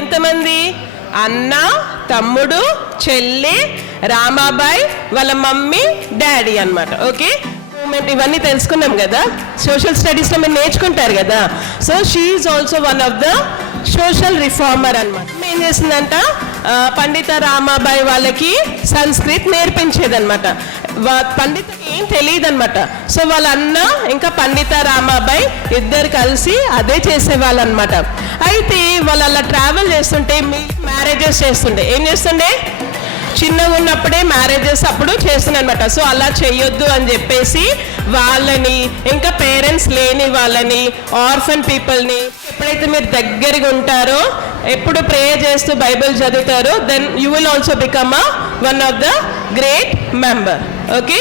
ఎంతమంది? అన్న, తమ్ముడు, చెల్లి, రామాబాయ్, వాళ్ళ మమ్మీ, డాడీ అన్నమాట. ఓకే, మేము ఇవన్నీ తెలుసుకున్నాం కదా, సోషల్ స్టడీస్లో మీరు నేర్చుకుంటారు కదా. So she is also one of the social reformer అనమాట. ఏం చేసిందంట, పండిత రామాబాయి వాళ్ళకి సంస్కృత్ నేర్పించేదన్నమాట. పండితకి ఏం తెలియదు అనమాట. సో వాళ్ళ అన్న ఇంకా పండిత రామాబాయి ఇద్దరు కలిసి అదే చేసేవాళ్ళు అనమాట. అయితే వాళ్ళు అలా ట్రావెల్ చేస్తుంటే మ్యారేజెస్ చేస్తుండే. ఏం చేస్తుండే? చిన్నగా ఉన్నప్పుడే మ్యారేజెస్ అప్పుడు చేస్తున్నాయి అనమాట. సో అలా చేయొద్దు అని చెప్పేసి వాళ్ళని, ఇంకా పేరెంట్స్ లేని వాళ్ళని, ఆర్ఫన్ పీపుల్ని ఎప్పుడైతే మీరు దగ్గరగా ఉంటారో, ఎప్పుడు ప్రేయర్ చేస్తూ బైబిల్ చదువుతారో, then you will also become one of the great member. Okay.